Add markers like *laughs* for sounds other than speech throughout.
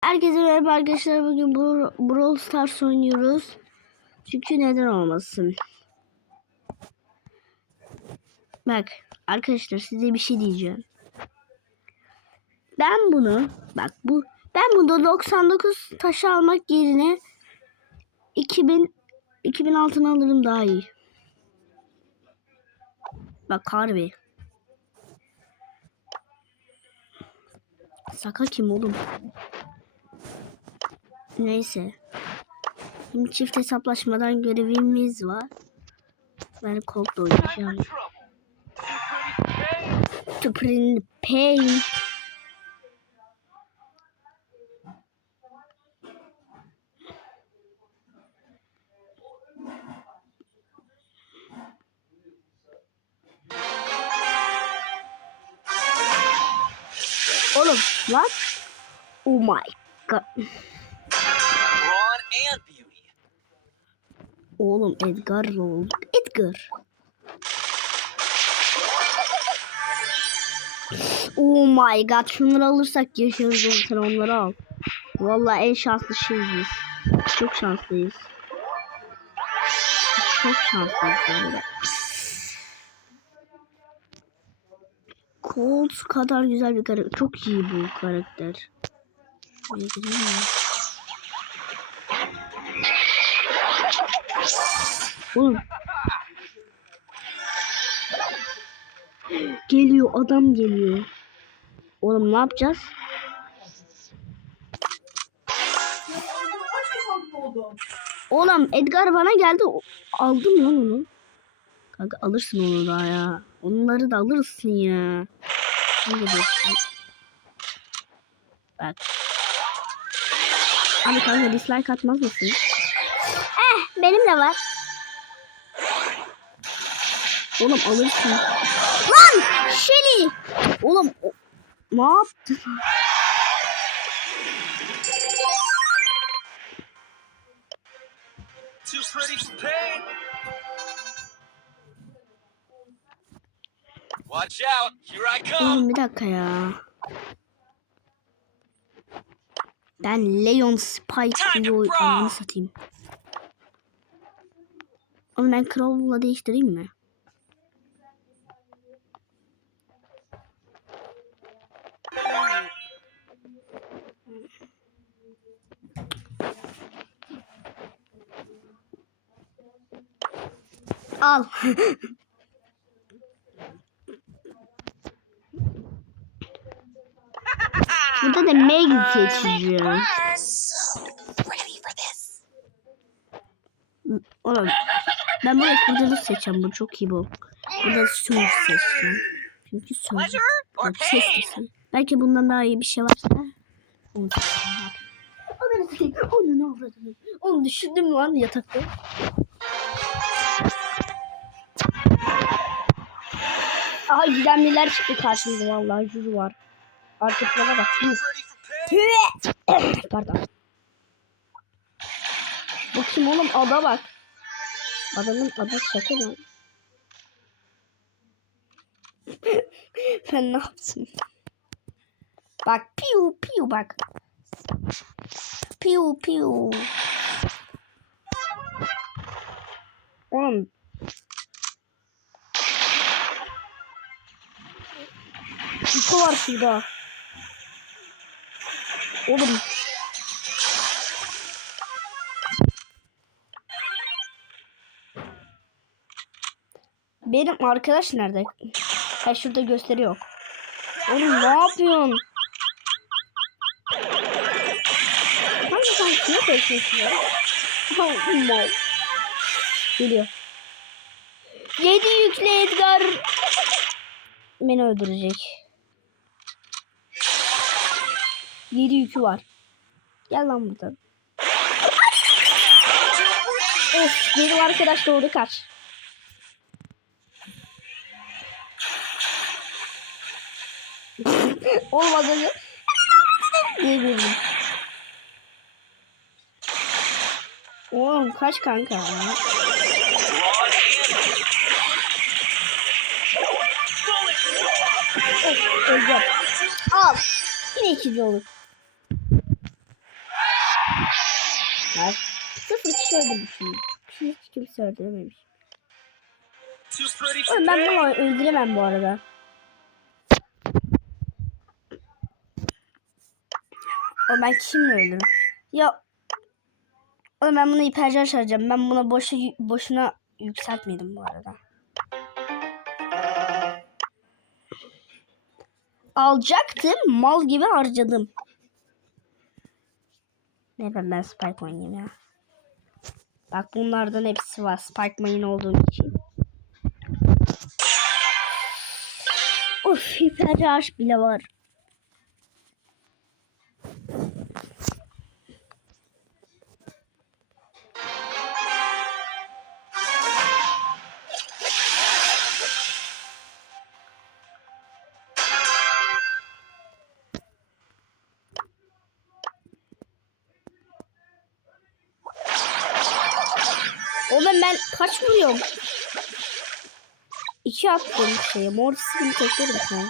Herkese merhaba arkadaşlar. Bugün Bra- Brawl Stars oynuyoruz. Çünkü neden olmasın. Bak arkadaşlar size bir şey diyeceğim. Ben bunu bak bu ben bunu 99 taş almak yerine 2000 2000 altın alırım daha iyi. Bak harbi. Saka kim oğlum? Neyse. Şimdi çift hesaplaşmadan görevimiz var. Ben Colt oynayacağım. To print pain. Oğlum what? Oh my god. Oğlum Edgar oldu. Edgar. Oh my god şunları alırsak yaşarız oğlum sen onları al. Vallahi en şanslı şeyiz. Çok şanslıyız. Çok şanslıyız böyle. Colt kadar güzel bir karakter. Çok iyi bu karakter. Mi? Oğlum. Geliyor adam geliyor. Oğlum ne yapacağız? Oğlum Edgar bana geldi. Aldım lan onu. Kanka alırsın onu da ya. Onları da alırsın ya. Şimdi. Bak. Abi kanka dislike atmaz mısın? Eh benim de var. Oğlum alırsın. Lan Shelly. Oğlum o- ne yaptın? Too pretty for pain. Watch out, here I come. Oğlum bir dakika ya. Ben Leon Spike diye oy- ananı satayım. Oğlum ben Crow'la değiştireyim mi? Al. Burada da Meg seçeceğim. Oğlum ben buraya kurdalı seçeceğim. Bu çok iyi bu. Burada söz seçeceğim. Çünkü söz. Ses. Belki bundan daha iyi bir şey varsa. Onu ne avradını. Onu düşündüm lan yatakta. Aha gizemliler çıktı karşımıza vallahi jüri var. Hareketlere bak. Pardon. Bu kim oğlum? Ada bak. Adamın adı şaka lan. Sen ne yaptın? Bak piu piu bak. Piu piu. Oğlum. Niko var şurada. Oğlum Benim arkadaş nerede? Ha şurada gösteriyor. Oğlum ne yapıyorsun? Hangi sen kime peşmesin ya? Allah. Geliyor. Yedi yüklü Edgar. Beni öldürecek. Yedi yükü var. Gel lan buradan. Of benim arkadaş doğru kaç. *laughs* Olmadı önce. diye güldüm. Oğlum kaç kanka ya? Of. Al. Yine ikinci olur. Ben sıfır kişi öldürmüşüm. Hiç kimse öldürememiş. Oğlum ben bunu öldüremem bu arada. Oğlum ben kimle öldürürüm? Ya Oğlum ben bunu hipercar çağıracağım. Ben buna boşa, boşuna yükseltmedim bu arada. Alacaktım. Mal gibi harcadım. Ne ben ben Spike oynayayım ya. Bak bunlardan hepsi var. Spike mayın olduğum için. Of hipercar bile var. Kaç vuruyorum? İki attım şeye. Mor skin teklerim şu an.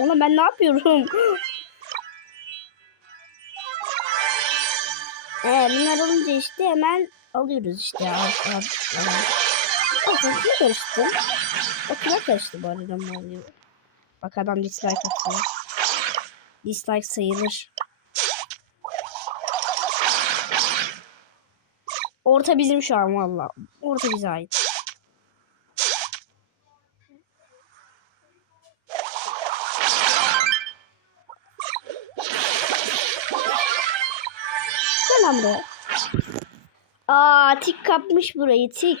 Oğlum ben ne yapıyorum? *laughs* Ee, bunlar olunca işte hemen alıyoruz işte. Al, al, al. Bak kime karıştı? O kime karıştı bu arada ne oluyor? Bak adam dislike atıyor. Dislike sayılır. Orta bizim şu an valla. Orta bize ait. Gel lan buraya. Aa tik kapmış burayı tik.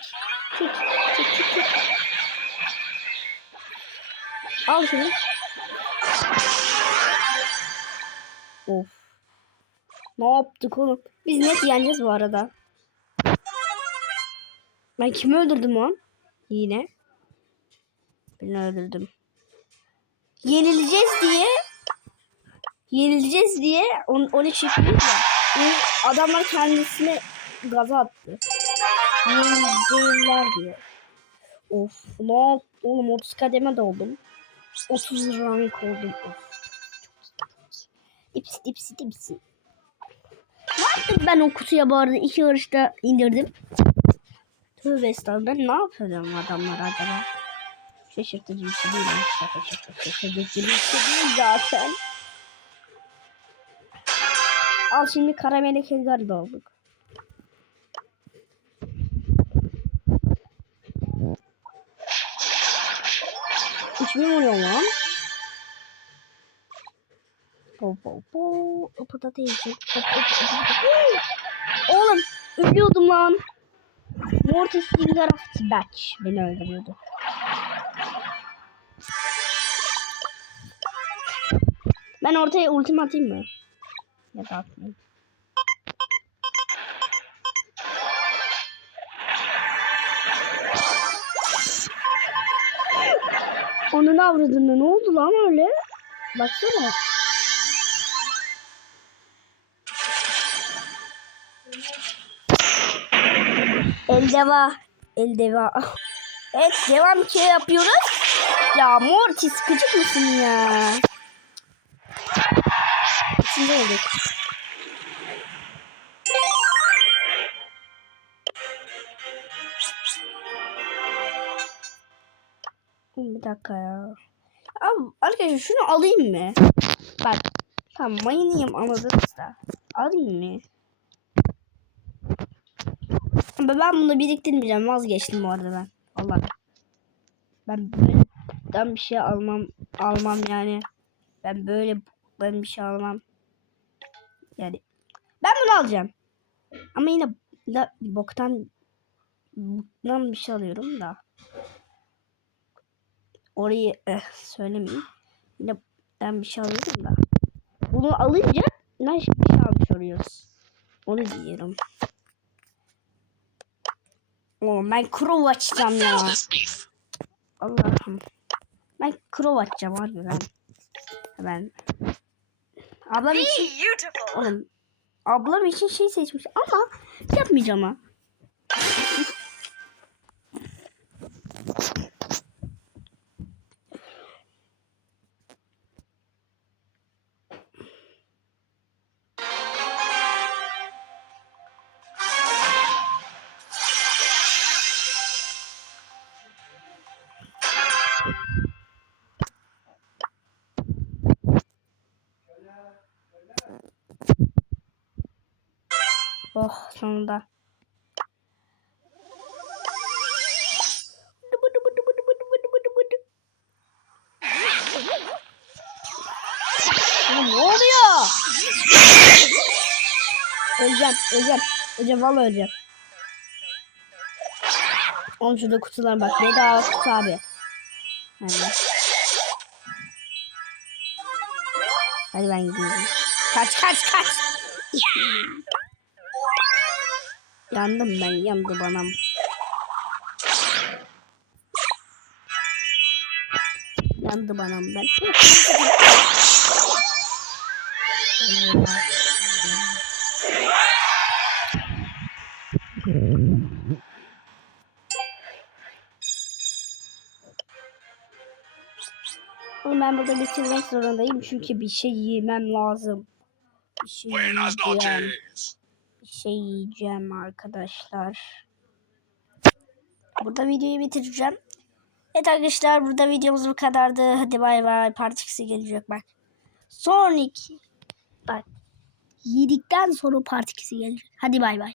Tik tik tik tik. Al şunu. Of. Ne yaptık oğlum? Biz net yeneceğiz bu arada. Ben kimi öldürdüm lan? Yine. Beni öldürdüm. Yenileceğiz diye yenileceğiz diye on, onu çekiyoruz ya. Adamlar kendisine gaza attı. Yenileceğiler diye. Of ne yap- Oğlum 30 kademe de oldum. 30 rank oldum. Of. Dipsi dipsi dipsi. Ne yaptım ben o kutuya bu arada iki yarışta indirdim. Tövbe estağfurullah. Ben ne yapıyorum adamlar acaba? Şaşırtıcı bir şey değil şaka şaşırtıcı bir şey değil zaten. Al şimdi kara melek da olduk. Üç bin vuruyor lan. Po po po. O da hop. *gasps* Oğlum ölüyordum lan. Mortis Ingraft Batch beni öldürüyordu. Ben ortaya ultim atayım mı? Ya da atmayayım. Onun avradında ne oldu lan öyle? Baksana. Eldeva. Eldeva. Evet devam ki yapıyoruz. Ya Mortis gıcık mısın ya? İçinde olduk. Bir dakika ya. Abi arkadaşlar şunu alayım mı? Bak. Tamam mayınıyım anladınız da. Alayım mı? Ben bunu biriktirmeyeceğim. Vazgeçtim bu arada ben. Allah. Ben böyle bir şey almam almam yani. Ben böyle ben bir şey almam. Yani ben bunu alacağım. Ama yine da boktan boktan bir şey alıyorum da. Orayı eh, söylemeyeyim. Yine ben bir şey alıyorum da. Bunu alınca ne şey almış oluyoruz. Onu diyorum. Oğlum ben Crow açacağım ya. Allah'ım. Ben Crow açacağım harbi ben. Ben. Ablam için oğlum ablam için şey seçmiş ama yapmayacağım ha. Oh sonunda. ne oluyor? öleceğim, öleceğim. Öleceğim, vallahi öleceğim. Oğlum şurada kutular bak. Bedava kutu abi. Hadi. Hadi ben gidiyorum. Kaç kaç kaç. Yandım ben yandı bana. Yandı bana ben. *laughs* Ben burada bitirmek zorundayım çünkü bir şey yemem lazım. Bir şey yiyeceğim. Bir şey yiyeceğim arkadaşlar. Burada videoyu bitireceğim. Evet arkadaşlar burada videomuz bu kadardı. Hadi bay bay. Part 2'si gelecek bak. Sonraki bak yedikten sonra part 2'si gelecek. Hadi bay bay.